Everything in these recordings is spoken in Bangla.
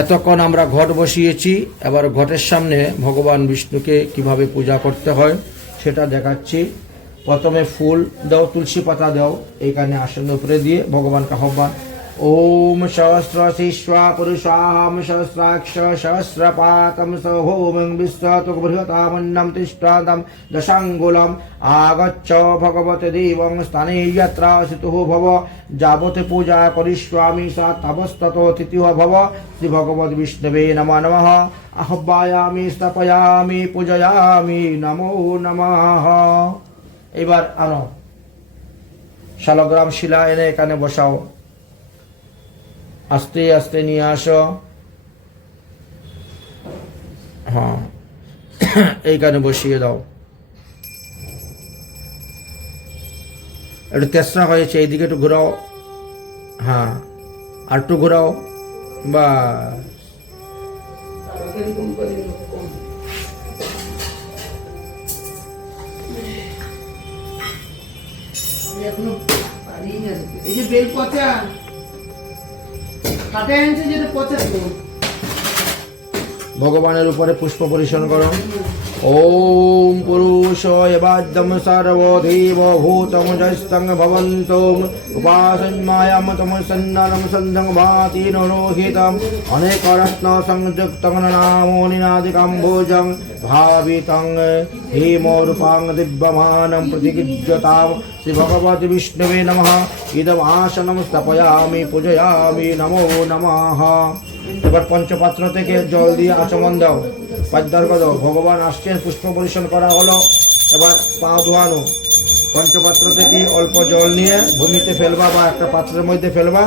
এতক্ষণ আমরা ঘট বসিয়েছি, এবার ঘটের সামনে ভগবান বিষ্ণুকে কিভাবে পূজা করতে হয় সেটা দেখাচ্ছি। প্রথমে ফুল দাও, তুলসী পাতা দাও, এইখানে আসনের উপরে দিয়ে ভগবানকে আহ্বান। ওম সহস্র শিষ্বা পুরুষাহম সহস্রাক্ষ সহস্রপাতম সহোমং বিশ্বতক বৃহতামন্নম তিষ্ঠাদম দশাঙ্গুলম আগচ্ছ ভগবতে দেবং স্থানে যত্র সিতুঃ ভব যাবতে পূজা করিষ্যামি সা তবস্তত তিথিঃ ভব। শ্রী ভগবদ বিষ্ণবে নমঃ নমঃ। আহ্বায়ামি স্থাপয়ামি পূজয়ামি নমো নমঃ। এবার আনো শালগ্রাম শিলা এনে এখানে বসাও, আস্তে আস্তে নিয়ে আসো। হ্যাঁ, এইখানে বসিয়ে দাও। একটু তেসরা হয়েছে, এইদিকে একটু ঘোরাও। হ্যাঁ, আর একটু ঘোরাও। বা এই যে বেল পচা কাটে আনছে, যেটা পচা তো। ভগবানের উপরে পুষ্প পরিশোধন করো। ওম পুরুষায় বাদ্যম সর্বদেব ভূতম জস্তং ভবন্তম উপাসন্মায়াম তম সন্নরম সন্ধং ভাতি নরোহিতম অনেক রত্ন সংযুক্তং নামো নিনাদিকং ভোজং ভাবিতং হেমরূপাং দিব্যমানং প্রতিগৃহ্যতাম। শ্রী ভগবতে বিষ্ণুবে নমঃ। ইদম আসনম স্থাপয়ামি পূজয়ামি নমো নমঃ। এবার পঞ্চপাত্র থেকে জল দিয়ে আচমন দাও, পাদ্যার্ঘ দাও। ভগবান আসছেন, পুষ্প পরিশোধন করা হলো। এবার পা ধোয়ানো। পঞ্চপাত্র থেকে অল্প জল নিয়ে ভূমিতে ফেলবা বা একটা পাত্রের মধ্যে ফেলবা।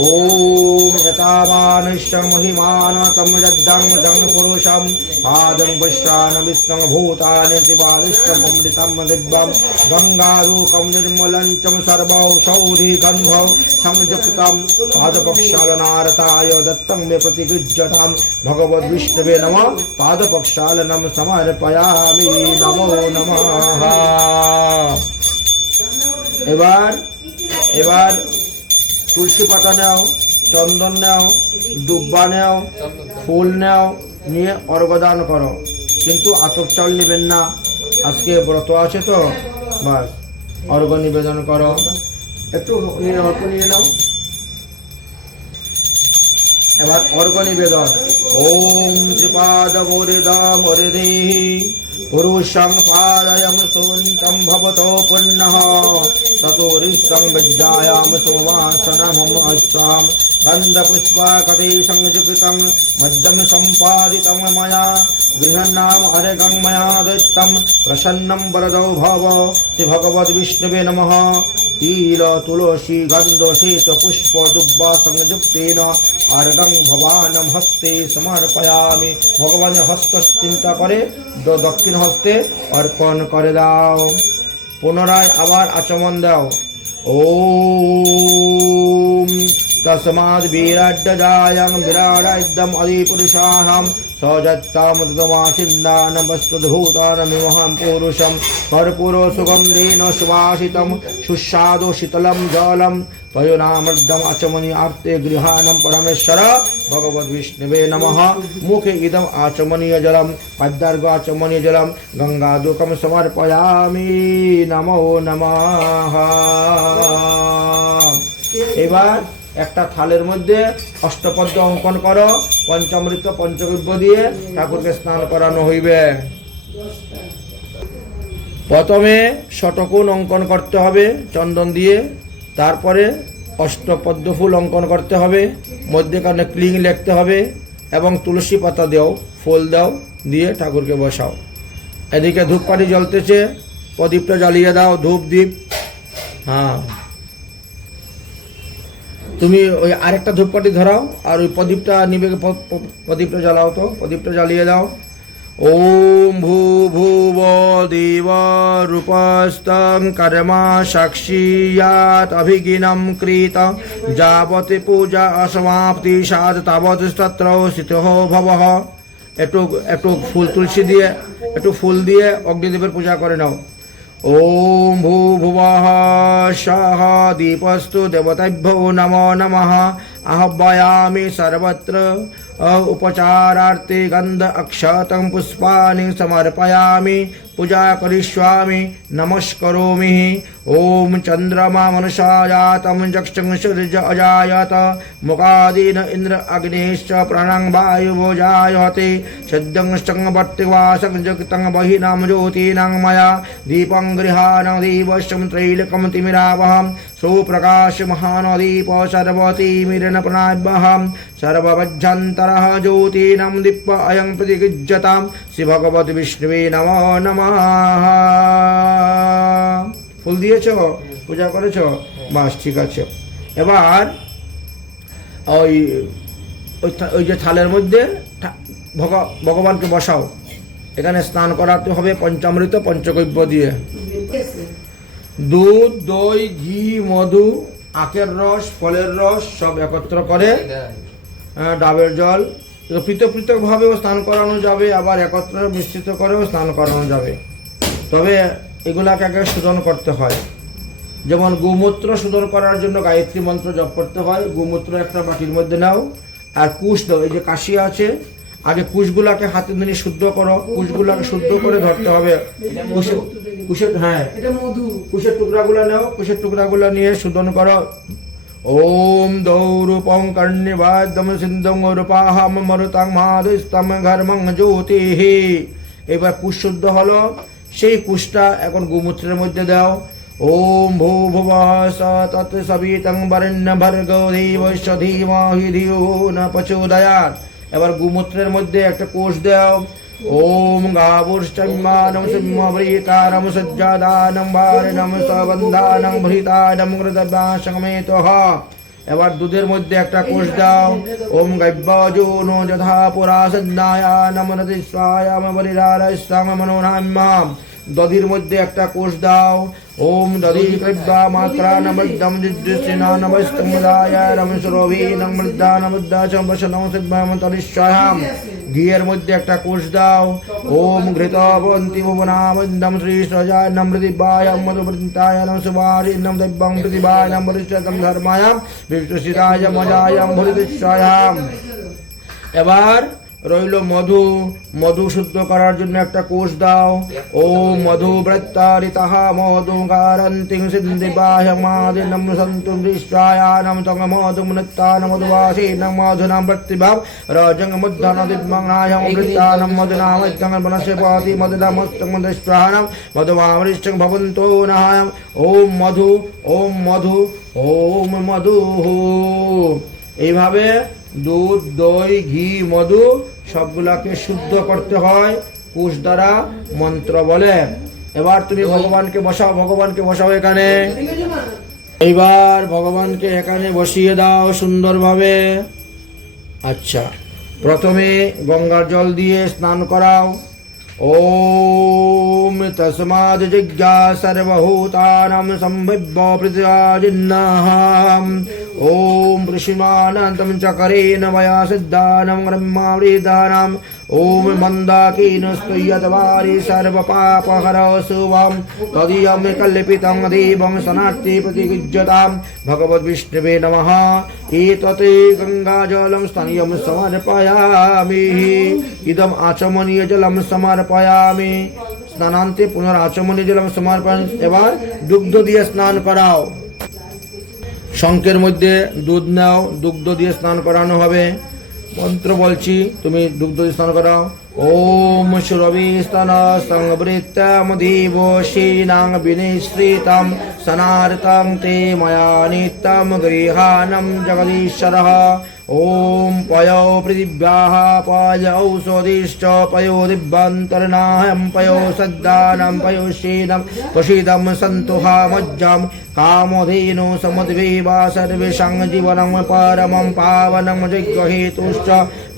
ওম এতাবানিশ্বং মহিমানতম যদ্দং জং পুরুষম পাদং পশ্যান বিষ্ণং ভূতানি ত্রিবাদিষ্টম অমৃতম দিব্যম গঙ্গারূপম নির্মলঞ্চম সর্বৌষধি গন্ধৌ সংযুক্তম পাদপক্ষালনারতায় দত্তং মে প্রতিগৃহ্যতাম। ভগবদ বিষ্ণুবে নমঃ। পাদপক্ষালনম সমর্পয়ামি নমো নমঃ। এবার তুলসী পাতা নাও, চন্দন নাও, দুব্বা নাও, ফুল নাও, নিয়ে অর্ঘ্যদান করো। কিন্তু আতপ চাউল নেবেন না, আজকে ব্রত আছে তো। বাস অর্ঘ্য নিবেদন করো। একটু অল্প নিয়ে নাও। এবার অর্ঘ্য নিবেদন। ওম ত্রিপাদ মরিদা মরিদেহি পুরুষং পাদয়ম সুন্তম ভবতো পুণ্যঃ ততো ঋষং বিদ্যায়াম সোমাসনমম অস্তাম গন্ধপুষ্পাকটে সংযুক্তং মধ্যম সম্পাদিतं ময়া গৃহন্নাম অর্ঘ্যং ময়া দত্তম প্রসন্नं বরদো ভব। শ্রী ভগবদ বিষ্ণুবে নমঃ। তিল তুলসী গন্ধ শ্বেত পুষ্প দুব্বা সংযুক্তেন অর্ঘ্যং ভবানম হস্তে সমর্পয়ামি। ভগবানের হস্ত চিন্তা করে দক্ষিণ হস্তে অর্পণ করে দাও। পুনরায় আবার আচমন দাও। ওম তস্মাদ বিরাড্ডায়ং বিরাডাদ্যম আদিপুরুষাহম সজত্তামুদমাচিন্দানমস্তুদ্ভূতানমিমহং পুরুষম কর্পূরো সুগন্ধেন সুবাসিতম সুস্বাদু শীতলম জলম তয়োনামর্দম আচমনি আর্তে গৃহাণম পরমেশ্বর। ভগবদ বিষ্ণুবে নমঃ। মুখে ইদম আচমনীয় জলম পদ্মার্ঘ আচমনীয় জলম গঙ্গাদুকম সমর্পয়ামি নমো নমঃ। এবার একটা থালের মধ্যে অষ্টপদ্ম অঙ্কন করো। পঞ্চামৃত পঞ্চগব্য দিয়ে ঠাকুরকে স্নান করানো হইবে। প্রথমে শতকোণ অঙ্কন করতে হবে চন্দন দিয়ে, তারপরে অষ্টপদ্ম ফুল অঙ্কন করতে হবে, মধ্যেখানে ক্লিং লিখতে হবে এবং তুলসী পাতা দাও, ফুল দাও, দিয়ে ঠাকুরকে বসাও। এদিকে ধূপকাঠি জ্বলতেছে, প্রদীপটা জ্বালিয়ে দাও, ধূপ দ্বীপ। হ্যাঁ, তুমি ওই আরেকটা ধূপকাঠি ধরাও আর ওই প্রদীপটা নিবে, প্রদীপটা জ্বালাও তো, প্রদীপটা জ্বালিয়ে দাও। ওম ভূ ভুব দেব রূপস্তং কর্মা সাক্ষীয়াত অভিজ্ঞানম কৃত যাবতে পূজা অসমাপ্তি সাদ তাবৎ তত্র স্থিতঃ ভবঃ। একটু ফুল তুলসী দিয়ে একটু ফুল দিয়ে অগ্নিদেবের পূজা করে নাও। ओम भूभुवः स्वः दीपस्तु देवताभ्यो नमो नमः आह्वयामि सर्वत्र उपचारार्थे गंध अक्षतं पुष्पाणि समर्पयामि पूजा करिष्यामि नमस्करोमि ओम चंद्रमा मनुषायातं चक्षुं सूर्य अजायत मुखादीन इंद्र अग्निश्च प्राणं वायुभोजायते सद्यं संवर्तिवासं जगतं बहिनां ज्योतीनां मया दीपं गृहाणां दीपश्चं त्रैलोक्यं तिमिरावहं सुप्रकाश महानदीप सर्वतीमिरेण प्रणाभ्यहं सर्ववज्जन्तरः ज्योतीनां दीप अयं प्रतिगृह्यतां श्री भगवत विष्णुवे नमो नमः। ফুল দিয়েছো, পূজা করেছো, বাস ঠিক আছে। এবার ওই ওই যে থালের মধ্যে ভগবানকে বসাও, এখানে স্নান করাতে হবে পঞ্চামৃত পঞ্চগব্য দিয়ে, দুধ দই ঘি মধু আখের রস ফলের রস সব একত্র করে, ডাবের জল, পৃথক পৃথক ভাবেও স্নান করানো যাবে, আবার একত্র মিশ্রিত করেও স্নান করানো যাবে। তবে এগুলাকে আগে শোধন করতে হয়। যেমন গোমূত্র শোধন করার জন্য গায়ত্রী মন্ত্র জপ করতে হয়। গোমূত্র একটা বাটির মধ্যে নাও, আর কুশ দাও, এই যে কাশি আছে, আগে কুশগুলাকে হাতে নিয়ে শুদ্ধ করো, কুশগুলাকে শুদ্ধ করে ধরতে হবে। কুশের হ্যাঁ কুশের টুকরাগুলো নাও, কুশের টুকরাগুলো নিয়ে শোধন করো। ओम दौरूपं कर्णिवाद्यम सिंधुं रूपाहम मरुतं मादिस्तम घर्मं ज्योतिः। এবার কুশ শুদ্ধ হলো, সেই কুশটা এখন গোমূত্রের মধ্যে দাও। ओम भूभुवः स तत्सवितं वरेण्यं भर्गो देवस्य धीमहि धियो न प्रचोदयात्। এবার গোমূত্রের মধ্যে একটা কোষ দাও। ओम गावुश्चन्मानं सिंहवृतारं सज्जादानं वारिणं सबन्धानं भृतानं कृतव्यासमेतः। এবার দুধের মধ্যে একটা কোষ দাও। ওম গব্যজুনো যথা পুরা সন্নায়ানম নদিস্বায়াম বলিরারস্যাম মনোনাম্যাম। দধির মধ্যে একটা কোষ দাও। ওম দধি কৃদ্বা মাত্রা নবদ্যম জিজ্ঞসিনা নবস্তমদায় রম সুরভি নমৃদ্ধা নবদ্দা চম্বসনম সিদ্ধম তরিষ্যাম। ঘিয়ের মধ্যে একটা কোষ দাও। ওম ঘৃতবন্তি ভুবনাবন্দম শ্রী সজায় নমৃদিবায় মধুবৃন্তায় নম সুবারি নম দিব্যং প্রতিবায় নম বরিষ্ঠতম ধর্মায়াম বিষ্ণুশিরায় মজায়াম ভরিদিশ্যায়াম। এবার রইল মধু। মধু শুদ্ধ করার জন্য একটা কোষ দাও। ও মধু বৃত্তারিতঃ মধু গারন্তিং সিন্ধিবাহ্যমাদিনম সন্তু দৃশ্যায়ানম তং মধু মুনিত্তান মধুবাসীনম মধুনাম প্রতিভাব রজং মুদ্ধন দিব্যংনায়ম বৃত্তানম মধুনামত্যং বনস্পতি মধুনামস্তং মধুশ্রাণম মধুমামৃষ্টং ভবন্তো নাহায়ম। ওম মধু ওম মধু ওম মধু। এইভাবে দুধ দই ঘি মধু সবগুলাকে শুদ্ধ করতে হয় কুশ দ্বারা মন্ত্র বলে। এবার তুমি ভগবানকে বসাও, ভগবানকে বসাও এখানে। এইবার ভগবানকে এখানে বসিয়ে দাও সুন্দরভাবে। আচ্ছা, প্রথমে গঙ্গার জল দিয়ে স্নান করাও। ওম তস্মাদ জিজ্ঞা সর্বভূতানাং সম্বিভ্য পৃথিবীজিন্নাহাম। ओम पृषिमानंतम चकरेण मया सिद्धानं ब्रह्मावृतानां। ओम मंदाकिन स्तुयतवारि सर्वपापहरः शुभं तदीयं कल्पितं देवं सनार्ति प्रतिगृह्यतां। भगवद्विष्णवे नमः। एतत् गंगाजलं स्तनीयं समर्पयामि। इदम् आचमनीय जलं समर्पयामि। स्नानान्ते पुनराचमनीय जलं समर्पण। এবার দুগ্ধ দিয়ে স্নান করাও। শঙ্কের মধ্যে দুধ নাও, দুগ্ধ দিয়ে স্নান করানো হবে। মন্ত্র বলছি, তুমি দুগ্ধ দিয়ে স্নান করাও। ওম সুরভিস্তন সংবৃত্তম দেবশীনাং বিনিশ্রিতম সনার্তং তে ময়া নিত্যম গৃহাণম জগদীশ্বরঃ। ओम पयो पृथिव्याः पय औषधिश्च पयो दिव्यान्तर्नाहं पयो सद्दानं पयो शीनं कुशीदं सन्तुहा मज्जं कामधेनु समुद्विवा सर्वेषां जीवनं परमं पावनं जिज्ञहेतुश्च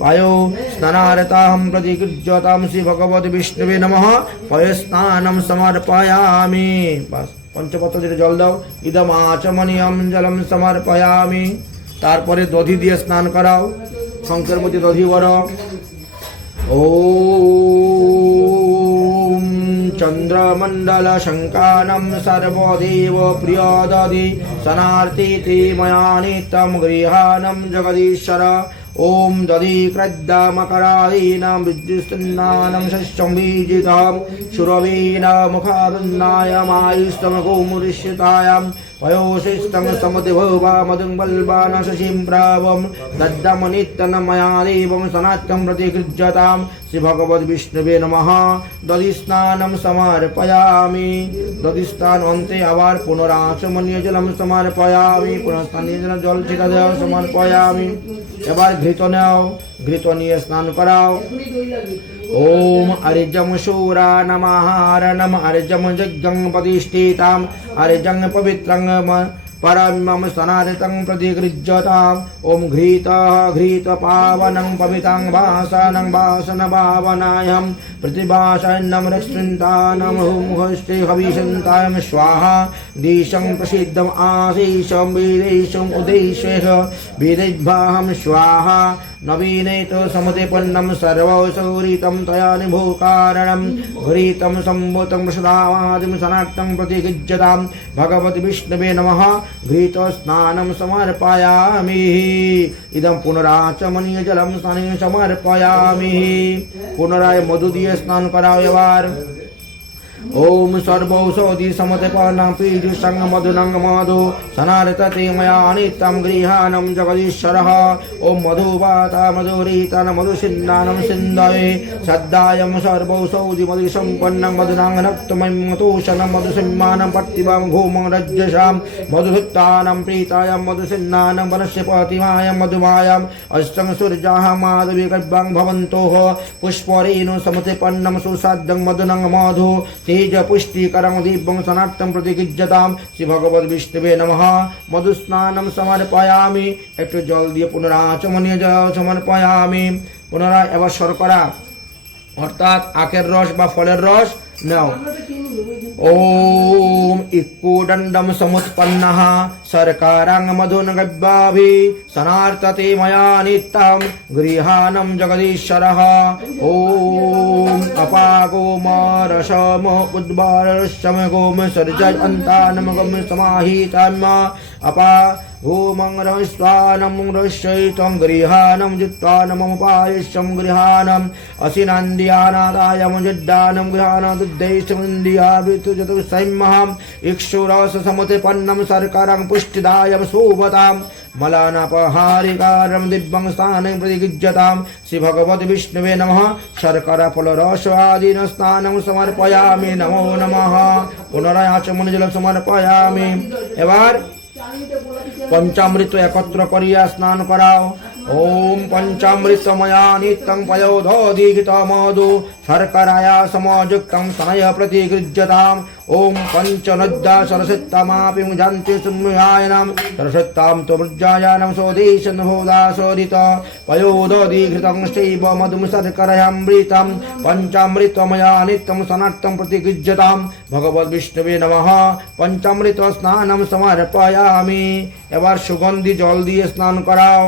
पयो स्नानार्ताहं प्रतिगृह्यतां श्री भगवद्विष्णवे नमः। पयो स्नानं समर्पयामि। बस पंचपत्र দিয়ে জল দাও। ইদম আচমনিয়ম জলম সমর্পয়ামি। তারপরে দধি দিয়ে স্নান করাও। শঙ্কের মধ্যে দধি ভরো। ওম चंद्रमंडल शंकानं सर्वदेव प्रियदधि सनार्तिति मया नित्यं गृहाणं जगदीश्वर ओम दधि क्रद्दमकरादीनां विद्युस्नानं शस्यं बीजितं शुरवीन मुखारुन्नायमायुस्तमकोमुरिष्यतायां पयोशिस्तं समतिभवा मधुं बल्बान शशिं प्रावं दद्दमनित्यं मया देवं सनात्यं प्रतिगृह्यतां श्री भगवद विष्णुवे नमः दधि स्नानं समर्पयामि दधि स्नान अन्ते आबार पुनराचमनीय जलं समर्पयामि पुनस्नानीय जल छिटा समर्पयामि এবার ঘৃত নাও ঘৃত নিয়ে স্নান করাও ओम अर्जम शूरा नमः अर्जम यज्ञं प्रतिष्ठितां अर्जं पवित्रं परमं सनातनं प्रतिगृह्यताम् ओम घृत पावनं पवित्रं वासनं वासन पावनायं प्रतिभाषन्नं रक्षन्तानं हुमुहस्ते हविषन्तायं स्वाहा दिशं प्रसिद्धम् आशीषं विदेशम् उदेशेह विदेद्भाहं स्वाहा नवीनेत समतिपन्नं सर्वसौरितं तया निभोकारणं घृतं सम्भूतं सुधामादिं सनाक्तं प्रतिगृह्यतां भगवति विष्णवे नमः घृत स्नानं समर्पयामि इदं पुनराचमनीय जलं स्नाने समर्पयामि पुनराय मधु दिए स्नान कराओ एबार ओम सर्वौषधि समतपानं पीयूषं मधुनं मधु सनार्तते मया नित्यं गृहाणं जगदीश्वरः ओम मधुवाता मधुरीतं मधुसिन्दानं सिन्धये सद्दायं सर्वौषधि मधुसम्पन्नं मधुनां रक्तमयं मतोषणं मधुसिंहानं पट्टिवां घूमं रज्जसां मधुधुत्तानं प्रीतायं मधुसिन्नानं वनस्पतिमायं मधुमायं अष्टं सूर्याः माधवी गर्भां भवन्तोः पुष्परेणु समतपन्नं सुसाद्यं मधुनं मधु तेज पुष्टिकरं दिव्यं सनातनं प्रतिगृह्यतां श्री भगवद विष्णुवे नमः मधुस्नानं समर्पयामि একটু জল দিয়ে পুনরাচমনীয় জল সমর্পয়ামি পুনরায় এবার শর্করা অর্থাৎ আখের রস বা ফলের রস নাও ओम इक्कूदंडम समुत्पन्नः सर्कारां मधुन गब्बाभि सनार्तते मया नित्यं गृहाणं जगदीश्वरः ओम अपागोमरसम उद्वारसम गोम सर्जय अन्तानम गम समाहितम अपा गोमं रहस्वानं रहस्यैतं गृहाणं जित्वानमपायस्यं गृहाणं असिनान्द्यानादायं जिद्दानं गृहाणादुद्देशमिन्द्रियावृतुजतुसैमहं इक्षुरस समुत्पन्नं सर्कारं पुष्टिदायं सुवतां मलानापहारिकारं दिव्यं स्थानं प्रतिगृह्यतां श्री भगवद् विष्णुवे नमः शर्करा फलरसादीन स्नानं समर्पयामि नमो नमः पुनराय आचमन जल समर्पयामि এবার पंचामृत एकत्र करिया स्नान कराओ ओम पंचामृत मया नित्यं पयोधोदीघित मधु शर्कराया समयुक्तं तनय प्रतिगृह्यताम् ओम पंचनद्या सरस्वत्तमापि मुझन्ति सुम्यायनं सरस्वत्तां तु मृज्जायानं स्वदेशं भोदासोदित पयोधोदीघितं शैव मधुं शर्करायामृतं पंचामृतमया नित्यं सनातनं प्रतिगृह्यतां भगवद् विष्णुवे नमः पंचामृत स्नानं समर्पयामि এবার সুগন্ধি জল দিয়ে স্নান করাও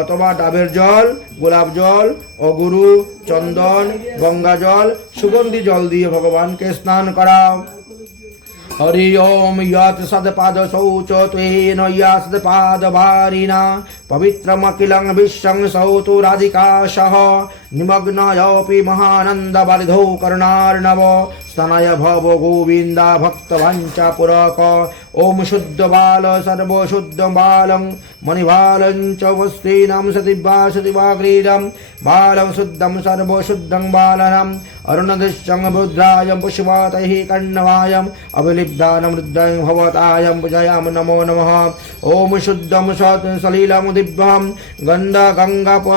অথবা ডাবের জল গোলাপ জল অগুরু চন্দন গঙ্গা জল সুগন্ধি জল দিয়ে ভগবানকে স্নান করাও हरि ओम यत् सदपाद शौच त्वेन यस्दपाद भारिना पवित्रमखिलं विश्वं सौतु राधिकाशः निमग्नायोऽपि महानन्दवर्धौ करुणार्णव स्तनय भव गोविन्द भक्तवञ्च पुरक ओम शुद्ध बाल सर्वशुद्ध बालं मणिबालं च वस्तीनां सतिवाक्रीडं बालं शुद्धं सर्वशुद्धं बालनम् अरुणदृश्यं रुद्रायं पुष्पतैः कर्णवायं अभिलिप्तानं रुद्रं भवतायं पूजयाम नमो नमः ओम शुद्धं सलीलं दिव्यं गन्धगङ्गाजल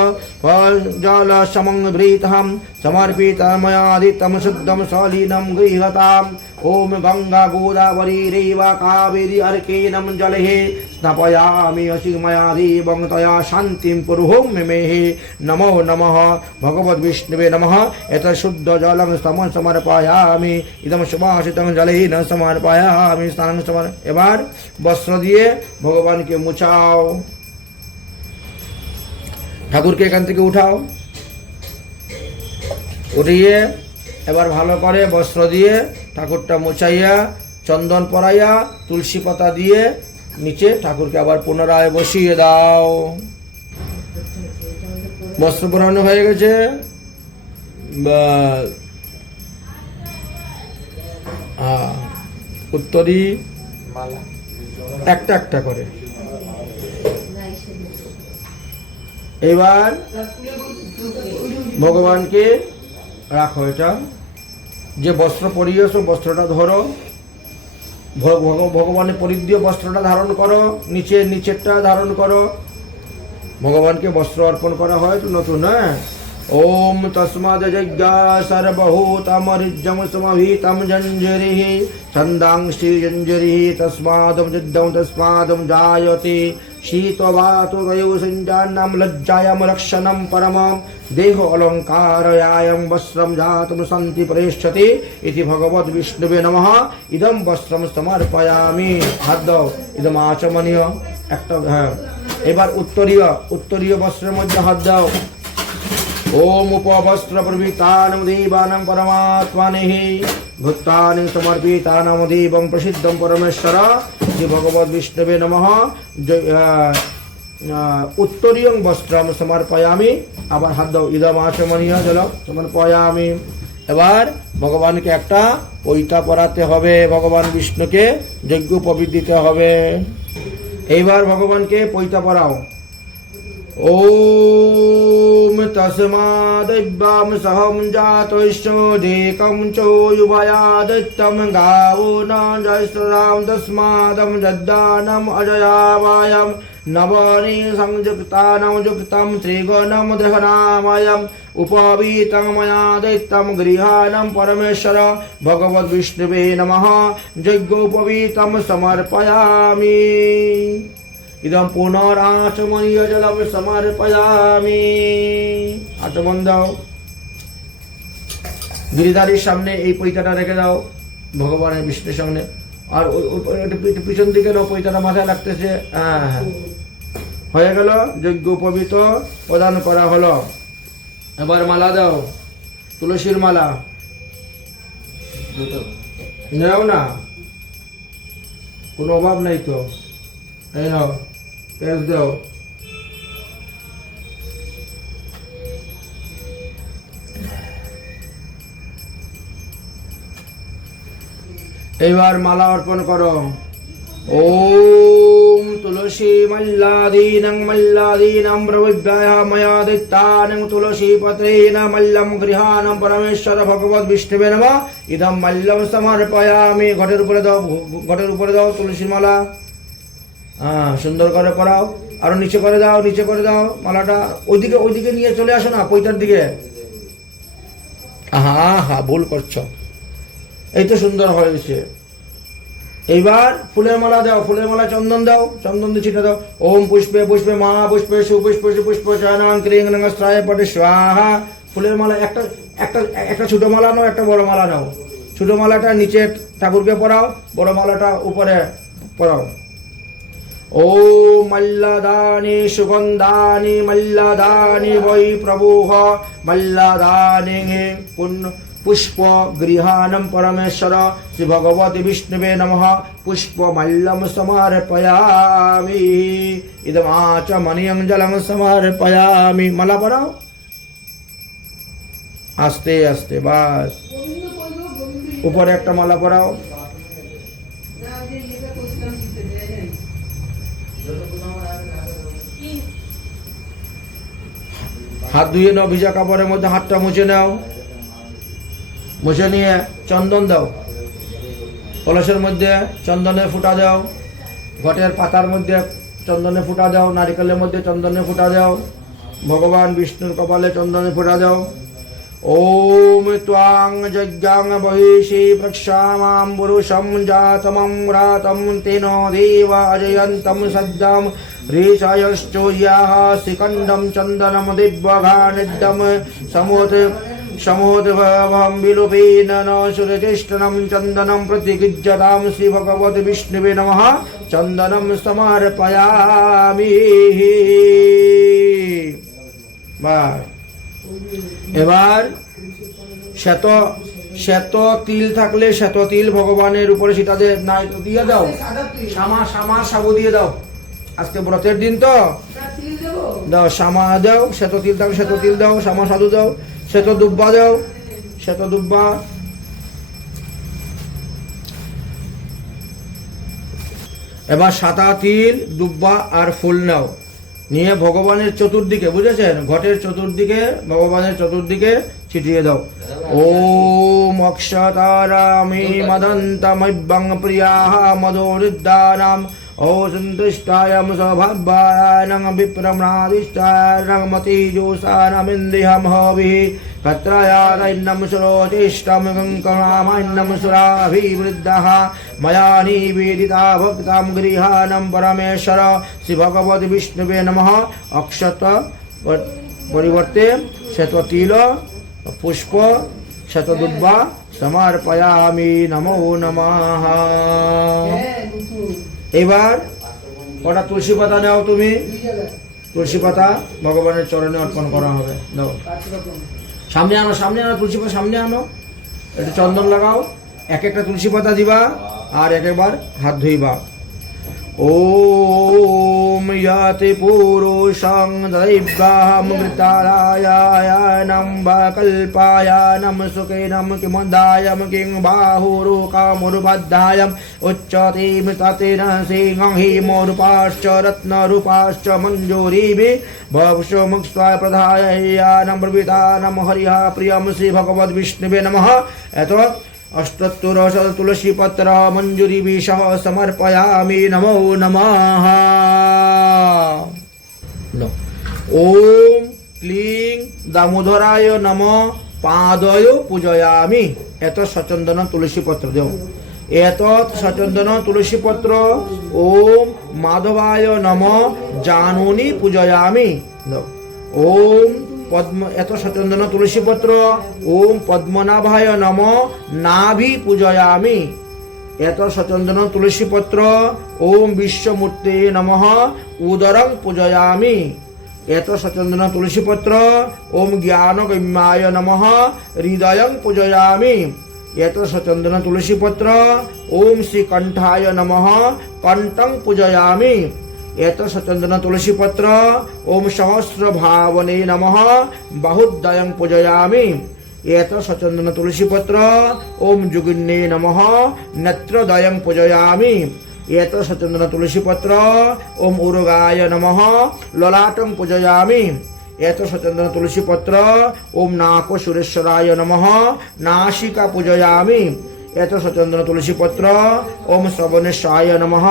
समन्वितं समर्पितमयादितं शुद्धं सलीलं गृह्यताम् ओम गंगा गोदावरी रेवा कावेरी अर्केनं जले स्नापयामि असीमया देवं तया शान्तिं कुरुहुं मेहे नमो नमः भगवद् विष्णुवे नमः एतत् शुद्ध जलं समर्पयामि इदं सुभाषितं जलेन समर्पयामि स्नानं এবার বস্ত্র দিয়ে ভগবানকে মুছাও ঠাকুরকে এখান থেকে উঠাও উঠিয়ে এবার ভালো করে বস্ত্র দিয়ে ঠাকুরটা মোছাইয়া চন্দন পরাইয়া তুলসী পাতা দিয়ে নিচে ঠাকুরকে আবার পুনরায় বসিয়ে দাও। বস্ত্র পরানো হয়ে গেছে, উত্তরী একটা একটা করে। এবার ভগবানকে রাখো, এটা যে বস্ত্র পরিয়েছ বস্ত্রটা ধরো, ভগবানের পরিধীয় বস্ত্রটা ধারণ করো, নিচেরটা ধারণ করো। ভগবানকে বস্ত্র অর্পণ করা হয় তো নতুন, হ্যাঁ। ওম তস্মাদ যজ্ঞা সর্বভূতমরিজ্যং সমভীতম জঞ্জরিঃ ছন্দাংশি জঞ্জরিঃ তস্মাদম যুদ্ধং তস্মাদম জায়তে শীতবাতো তয়ো সঞ্জান্নাম লজ্জায়াম রক্ষণম পরমম দেহ অলঙ্কারয়ায়ং বস্ত্রম জাতম সন্তি প্রেষ্যতে ইতি ভগবদ বিষ্ণুবে নমঃ। ইদম বস্ত্রম সমর্পয়ামি। হাত দাও, ইদম আচমনীয় একটা, হ্যাঁ। এবার উত্তরীয় বস্ত্রের মধ্যে হাত দাও। ओम उपवस्त्र प्रवृत्तानं देवानां परमात्मनेः भूतानि समर्पितानां देवं प्रसिद्धं परमेश्वर श्री भगवद विष्णवे नमः। उत्तरीयं वस्त्रं समर्पयामि। আবার হাত দাও, ইদম আচমনীয় জল সমর্পয়ামি। এবার ভগবানকে একটা পৈতা পরাতে হবে, ভগবান বিষ্ণুকে যজ্ঞ উপবিদ দিতে হবে। এইবার ভগবানকে পৈতা পরাও। ओम तस्माद्दिव्यां सहं जातोष्टोदेकं चोयुभयादित्यं गावो न जयस्रां तस्मादं जद्दानम् अजयावायं नवनी संयुक्तानं युक्तं त्रिगुणं दहनामयम् उपवीतं मया दैत्यं गृहाणं परमेश्वर भगवद्विष्णवे नमः। यज्ञोपवीतं समर्पयामि। इदम पुनराचमनीय जलम समर्पयामि। आचमन दाও। গিরিধারীর সামনে এই পৈতাটা রেখে দাও, ভগবানের বিষ্ণুর সামনে। আর পিছন দিকে নাও, পৈতাটা মাথায় লাগতেছে। হ্যাঁ, হয়ে গেল। যজ্ঞ উপবিত প্রদান করা হলো। এবার মালা দাও, তুলসীর মালা নাও না, কোনো অভাব নাই তো। এই নাও, পেঁচ দাও। এইবার মালা অর্পণ করো। ওম তুলসী মল্লাদীনাং প্রবিভ্যায় ময়া দত্তানং তুলসী পত্রেণ মল্লম গৃহাণং পরমেশ্বর ভগবদ বিষ্ণুবে নমঃ। ইদম মল্লম সমর্পয়ামি। ঘটের উপরে দাও তুলসী মালা। হ্যাঁ, সুন্দর করে পরাও। আরো নিচে করে দাও মালাটা। ওইদিকে নিয়ে চলে আসো না, পৈতার দিকে। হ্যাঁ, ভুল করছো। এই তো সুন্দর হয়েছে। এইবার ফুলের মালা দাও, ফুলের মালা চন্দন দাও, চন্দন দিয়ে ছিটা দাও। ওম পুষ্পে পুষ্পে মা পুষ্পে সুপুষ্পে সুপুষ্প চানাং ক্রিং নমস্তায় পটে স্বাহা। ফুলের মালা একটা ছোট মালা নাও, একটা বড় মালা নাও। ছোট মালাটা নিচে ঠাকুরকে পরাও, বড় মালাটা উপরে পরাও। ও মল্লদানি সুগন্ধানি মল্লদানি বৈ প্রভুঃ মল্লদানি পুষ্প গৃহাণম পরমেশ্বর শ্রী ভগবতী বিষ্ণুবে নমঃ। পুষ্প মল্লম সমর্পয়ামি। ইদম আচমনীয়ং জলং সমর্পয়ামি। মালা পরাও আস্তে আস্তে, বাস। উপরে একটা মালা পরাও। হাত ধুয়ে নাও, ভিজা কাপড়ের মধ্যে হাতটা মুছে নাও। মুছে নিয়ে চন্দন দাও, কলসের মধ্যে চন্দনের ফুটা দাও, ঘটের পাতার মধ্যে চন্দনের ফুটা দাও, নারিকেলের মধ্যে চন্দনের ফুটা দাও, ভগবান বিষ্ণুর কপালে চন্দনের ফুটা দাও। ওম ত্বাং যজ্ঞাং বহিষি প্রক্ষামাম পুরুষম জাতমম রাতম তেনো দেব অজয়ন্তম সদ্যম ঋষয়শ্চোয়াহ শিখণ্ডম চন্দনম দিব্যঘানিদ্যম সমোদ্ভবম বিলোপেন ন সুরচেষ্টনম চন্দনম প্রতিগৃহ্যতাম শ্রী ভগবত বিষ্ণুবে নমঃ। চন্দনম সমর্পয়ামি। বাহ, এবার শ্বেত শ্বেত তিল থাকলে শ্বেত তিল ভগবানের উপরে সেটা দিয়ে দাও। শামা সাবু দিয়ে দাও, আজকে ব্রতের দিন তো দাও। শামা দাও, শ্বেত তিল থাকলে শ্বেত তিল দাও, শামা সাধু দাও, শ্বেত দুব্বা দাও, শ্বেত দুব্বা। এবার সাদা তিল, দুব্বা আর ফুল নাও, নিয়ে ভগবানের চতুর্দিকে, বুঝেছেন, ঘটের চতুর্দিকে, ভগবানের চতুর্দিকে ছিটিয়ে দাও। ওম অক্ষতারামি মদন্তমভ্যং প্রিয়াহ মদোরিদ্দানাম ও সন্তুষ্টায়াম সৌভাগ্যায়ং বিপ্রমনাদিষ্টায়ং মতিজোষানমিন্দ্রিয়ম হবিঃ তত্রয়ারণ্যম সুরোচিষ্টম গঙ্করামান্যম সুরাভিবৃদ্ধः ময়া নিবেদিতা ভক্তাম গৃহাণম পরমেশ্বর শ্রী ভগবত বিষ্ণুবে নমঃ। অক্ষত পরিবর্তে শ্বেত তিল পুষ্প শ্বেত দুব্বা সমর্পয়ামি, নমো নমঃ। এবার কটা তুলসী পাতা নাও, তুমি তুলসী পাতা ভগবানের চরণে অর্পণ করা হবে। দাও, সামনে আনো, সামনে আনো, তুলসী পাতা সামনে আনো, একটু চন্দন লাগাও, এক একটা তুলসী পাতা দিবা আর একবার হাত ধুইবা। ওম ইয়াতি পুরুষং দৈব্যামৃতারায়ায়নম কল্পায়ানম সুখেনম কিমদায়ম কিং বাহুরুকামুরবদ্ধায়ম উচ্চতে মৃততেন সিংহং হিমোরূপাশ্চ রত্নরূপাশ্চ মঞ্জুরিভি ভবসুমুক্স্বায় প্রধায়ানম প্রবিতানম হরিহা প্রিয়ম শ্রী ভগবদ বিষ্ণুবে নমঃ। এত অষ্টোত্তর তুলসী পত্র মঞ্জুরি বিশহ সমর্পয়ামি, নমো নমঃ। ওম ক্লিং দামোদরায় নমঃ পাদয় পূজয়ামি। এত সচন্দন তুলসী পত্র দেও, এত সচন্দন তুলসী পত্র। ওম মাধবায় নমঃ জানুনি পূজয়ামি। ওম পদ্ম, এত সচন্দন তুলসী পত্র। ওম পদ্মনাভায় নমঃ নাভি পূজয়ামি। এত সচন্দন তুলসী পত্র। ওম বিশ্বমূর্তে নমঃ উদরং পূজয়ামি। এত সচন্দন তুলসী পত্র। ওম জ্ঞানগম্যায় নমঃ হৃদয়ং পূজয়ামি। এত সচন্দন তুলসী পত্র। ওম শ্রীকণ্ঠায় নমঃ কণ্ঠং পূজয়ামি। এত সচন্দন তুলসী পত্র। ওম সহস্র ভাবনে নমঃ বাহুদ্বয়ং পূজয়ামি। এত সচন্দন তুলসী পত্র। ওম যুগিন্নে নমঃ নেত্রদ্বয়ং পূজয়ামি। এত সচন্দন তুলসী পত্র। ওম উরগায় নমঃ ললাটং পূজয়ামি। এত সচন্দন তুলসী পত্র। ওম নাক সুরেশ্বরায় নমঃ নাসিকা পূজয়ামি। এত সচন্দন তুলসী পত্র। ওম শ্রবণেশ্বরায় নমঃ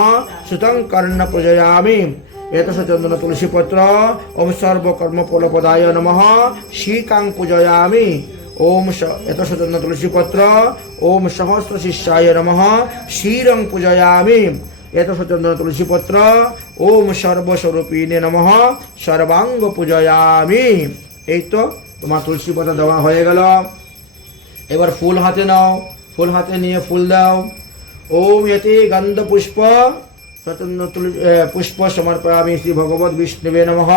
সুতং কর্ণ পূজয়ামি। এত সচন্দন তুলসী পত্র। ওম সর্বকর্ম ফলপ্রদায় নমঃ শিকাং পূজয়ামি। ওম এত সচন্দন তুলসী পত্র। ওম সহস্র শিষ্যায় নমঃ শিরং পূজয়ামি। এত সচন্দন তুলসী পত্র। ওম সর্বস্বরূপিণে নমঃ সর্বাঙ্গ পূজয়ামি। এই তো তোমার তুলসী পাতা দেওয়া হয়ে গেল। এবার ফুল হাতে নাও, ফুল হাতে নিয়ে ফুল দাও। ওম এতে গন্ধ পুষ্প পুষ্প সমর্পয়ামি শ্রী ভগবদ বিষ্ণুবে নমঃ।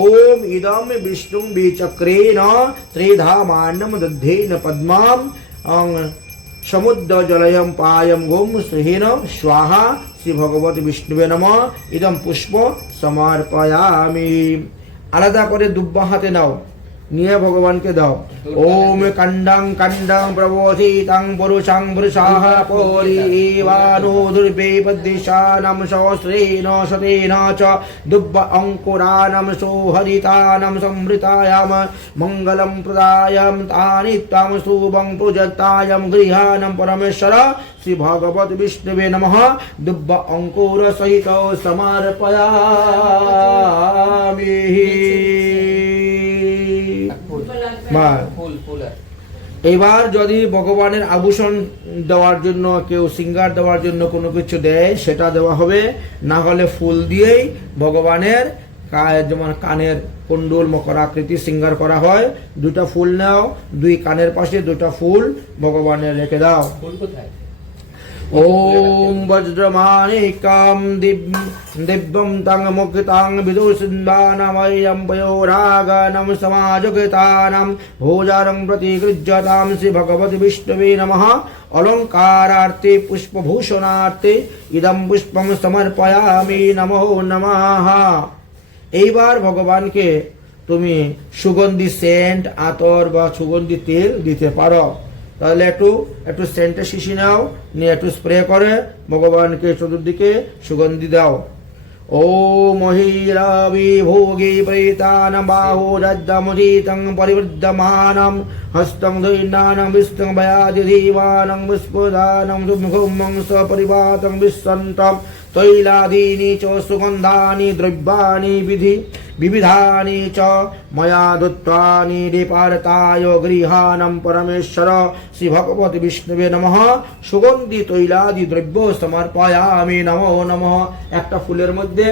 ওম ইদম বিষ্ণুং বিচক্রেণ ত্রিধামান্যম দদ্ধেন পদ্মাম সমুদ্র জলয়ম পায়ম গোম শ্রীহীন স্বাহা শ্রী ভগবত বিষ্ণুবে নমঃ। ইদম পুষ্প সমর্পয়ামি। আলাদা করে দুব্বা হাতে নাও, নিয়ে ভগবানকে দাও। ওম কণ্ডং কণ্ডং প্রবোধিতং পুরুষং পুরুষাঃ পরিবানো দুর্বে পদ্দিশানম সহস্রেণ শতেন চ দুব্ব অঙ্কুরানম সুহরিতানম সমৃতায়াম মঙ্গলম প্রদায়ম তানি ত্বং শুভং প্রজতায়ম গৃহাণম পরমেশ্বর শ্রী ভগবত বিষ্ণুবে নমঃ। দুব্ব অঙ্কুর সহিত সমর্পয়ামি। এবার যদি ভগবানের আভূষণ দেওয়ার জন্য কেউ সিঙ্গার দেওয়ার জন্য কোনো কিছু দেয় সেটা দেওয়া হবে, না হলে ফুল দিয়েই ভগবানের যেমন কানের কুণ্ডল মকর আকৃতি সিঙ্গার করা হয়। দুটা ফুল নাও, দুই কানের পাশে দুটা ফুল ভগবানের রেখে দাও। ওম বজ্রমাণিকাম দিব্যম তং মুক্তাং বিদুষিন্দানাময়্যম পয়োরাগানম সমাজগতানাম ভোজারং প্রতিগৃহ্যতাম শ্রী ভগবতি বিষ্ণুবে নমঃ। অলঙ্কারার্থে পুষ্পভূষণার্থে ইদম পুষ্পম সমর্পয়ামি নমো নমঃ। এইবার ভগবানকে তুমি সুগন্ধি সেন্ট, আতর বা সুগন্ধি তেল দিতে পারো। তাহলে একটু সেন্টের শিশি নাও, নিয়ে একটু স্প্রে করে ভগবানকে চতুর্দিকে সুগন্ধি দাও। ও মহিরাবি ভোগী প্রেতান বাহুরদ্দমুদীতং পরিবৃদ্ধমানম হস্তং দৈন্যানং বিস্তং ভয়াদিধীমানং বিস্ফুদানং মুখং সপরিপাতং বিশ্বন্তম তৈলাদীনি চ সুগন্ধানি দ্রব্যাণি বিবিধানি চ ময়া দত্তানি দীপারতায় গৃহাণম পরমেশ্বর শ্রী ভগবতি বিষ্ণুবে নমঃ। সুগন্ধি তৈলাদি দ্রব্য সমর্পয়ামি নমো নমঃ। একটা ফুলের মধ্যে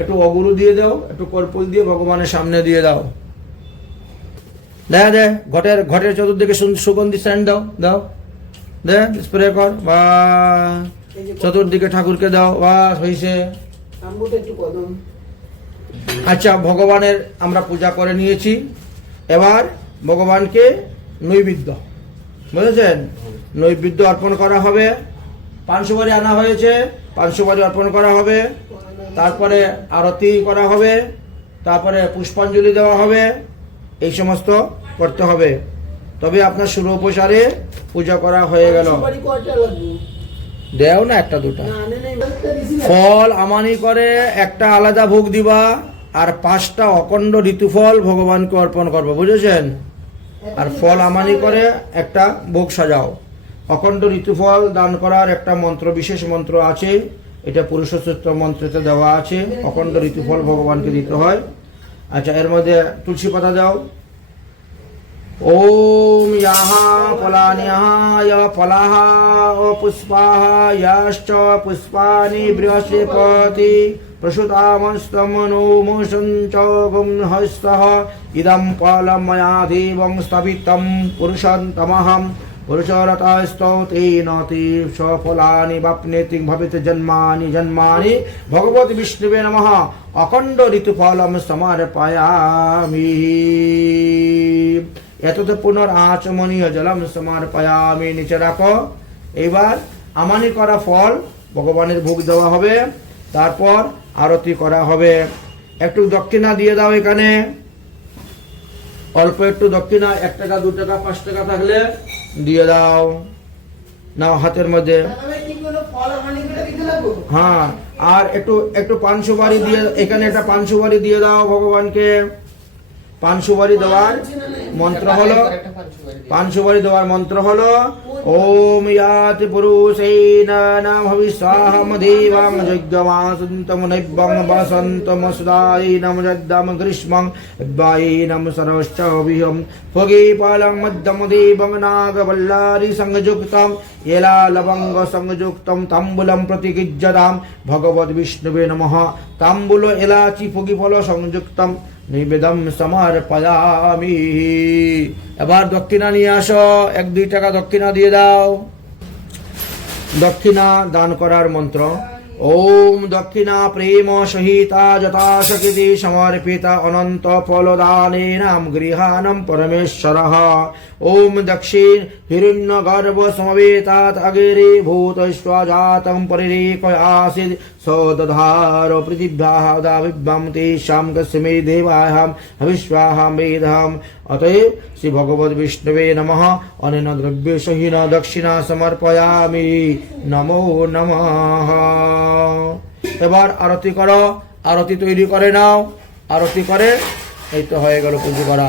একটু অগুরু দিয়ে দাও, একটু কর্পূর দিয়ে ভগবানের সামনে দিয়ে দাও। দে ঘটের চতুর্দিকে সুগন্ধি সেন্ট দাও দে, স্প্রে কর বা চতুর্দিকে ঠাকুরকে দাও, বাস হয়েছে। আচ্ছা, ভগবানের আমরা পূজা করে নিয়েছি, এবার ভগবানকে নৈবেদ্য, বুঝেছেন, নৈবেদ্য অর্পণ করা হবে। 500 বাড়ি আনা হয়েছে, 500 বাড়ি অর্পণ করা হবে। তারপরে আরতি করা হবে, তারপরে পুষ্পাঞ্জলি দেওয়া হবে, এই সমস্ত করতে হবে। তবে আপনার সুরোপচারে পূজা করা হয়ে গেল। দেও না একটা দুটা ফল আমানি করে একটা আলাদা ভোগ দিবা, আর 5টা অখণ্ড ঋতুফল ভগবানকে অর্পণ করবো, বুঝেছেন। আর ফল আমানি করে একটা ভোগ সাজাও। অখণ্ড ঋতুফল দান করার একটা মন্ত্র, বিশেষ মন্ত্র আছে, এটা পুরুষোত্তর মন্ত্রতে দেওয়া আছে। অখণ্ড ঋতুফল ভগবানকে দিতে হয়। আচ্ছা, এর মধ্যে তুলসী পাতা দাও। ওম ইয়াহা ফলানিয়ায় ফলাহ ও পুষ্পাহ ইয়াশ্চ পুষ্পানি বৃহস্পতি প্রসূতামস্তমনোমোষঞ্চ গুমহস্তঃ ইদং ফলম ময়া দেবং স্থপিতং পুরুষোত্তমঃ পুরুষরতস্তৌতেন সফলানি বাপ্নেতি ভবেত জন্মানি জন্মানি ভগবতি বিষ্ণুবে নমঃ। অখণ্ড ঋতুফলম সমর্পয়ামি এততে পুনরাচমনীয় জলম সমর্পয়ামি। নিচে রাখো। এইবার আমানি করা ফল ভগবানের ভোগ দেওয়া হবে, তারপর আরতি করা হবে। একটু দক্ষিণা দিয়ে দাও এখানে, অল্প একটু দক্ষিণা, 1 টাকা 2 টাকা 5 টাকা থাকলে দিয়ে দাও। নাও হাতের মধ্যে। হ্যাঁ, আর একটু 500 বাড়ি দিয়ে, এখানে একটা 500 বাড়ি দিয়ে দাও ভগবানকে। 500 বাড়ি দেওয়ার মন্ত্র হলো, 500 বাড়ি দেওয়ার মন্ত্র হলো ওম ইয়াতি পুরুষেন নাম হবিষ্যাহম দেবং যজ্ঞমাসন্তম নৈবং বসন্তম সুদায়িনম যদ্দম গ্রীষ্মং বায়িনম সরশ্চবিহম ফগে পালং মধ্যম দেবং নাগবল্লারি সংযুক্তম এলা লবঙ্গ সংযুক্তম তাম্বুলম প্রতিগৃহ্যতাম ভগবত বিষ্ণুবে নমঃ। তাম্বুল এলাচি ফগি ফল সংযুক্তম নিবেদম সমর্পয়ামি। এবার দক্ষিণা নিয়ে আসো, 1-2 টাকা দক্ষিণা দিয়ে দাও। দক্ষিণা দান করার মন্ত্র ওম দক্ষিণা প্রেম সহিতা যথাশক্তি সমর্পিতা অনন্ত ফলদানেনাম গৃহাণম পরমেশ্বরঃ। ওম দক্ষিণ হিরণ্য গর্ভ সমবেতাৎ অগিরে ভূতৈশ্বজাতং পরিরেকয়াসিদ সদধার পৃথিভ্যাঃ দাবিভ্যম তেষাং কস্मै দেবাহম হবিষ্যাহম বেদহম। অতএব শ্রী ভগবত বিষ্ণুবে নমঃ। অনেন দ্রব্য সহিন দক্ষিণা সমর্পয়ামি নমো নমঃ। এবার আরতি করো, আরতি তৈরি করে নাও। আরতি করে এই তো হয়ে গেল পুজো করা।